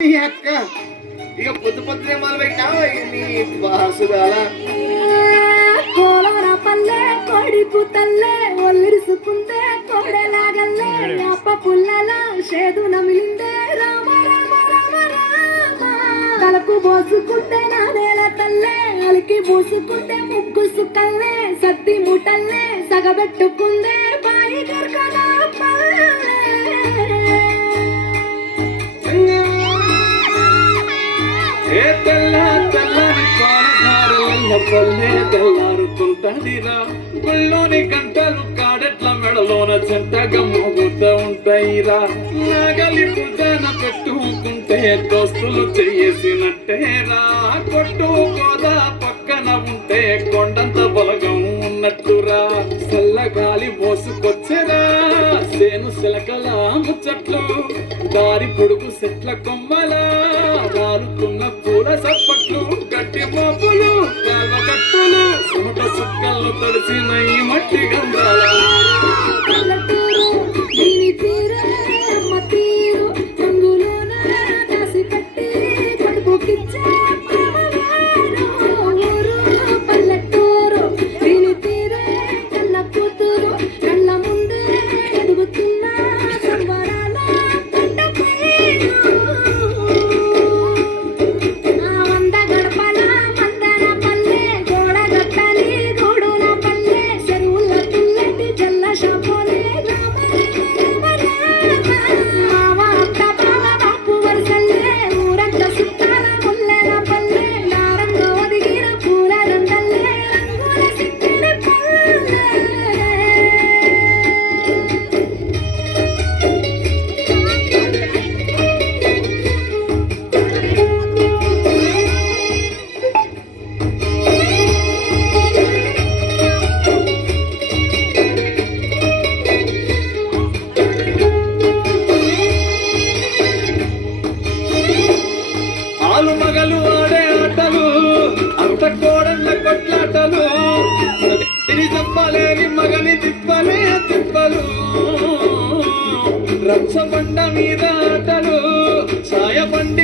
అక్క ఇక పొద్దు పొద్దునే మొదలు పెట్టావు నీ బాసురాల కోలార పల్లె కొడుకు తల్లే ఒల్లిరుసుకుందే కోడెలాగల్లే అప్ప పుల్లల షేదు నమిలిందే రామ రామ రామ రామ తలకు పోసుకుంటే నా నేల తల్లే అలికి పూసుకుంటే ముగ్గు సుక్కల్లే సత్తి ముటల్లే సగబెట్టుకుందే బాయి గర్కనా పల్లె తెల్లారుతుంటదిరా గుళ్ళోని గంటలు కాడెట్ల మెడలోన చెంతగా మోగుతూ ఉంటాయిరా నాగలి పూజన పెట్టుకుంటే దోస్తులు చేసినట్టేరా కొట్టు గోదా పక్కన ఉంటే కొండంత బలగం ఉన్నట్టురా చల్లగాలి మోసుకొచ్చెరా సేను సిలకల ముచ్చట్లు దారి పొడుగు చెట్ల కొమ్మలా దారుతున్న పూల సప్పట్లు గట్టి మోపులు కాల్వగట్టులు సుమట సుక్కలు తడిసిన ఈ మట్టి గంధాల మగలు ఆడే ఆటలు అంత కోడళ్ళ కొట్లాటలు చెప్పలేని మగని తిప్పలే తిప్పలు రచ్చబండ మీద ఆటలు సాయబండ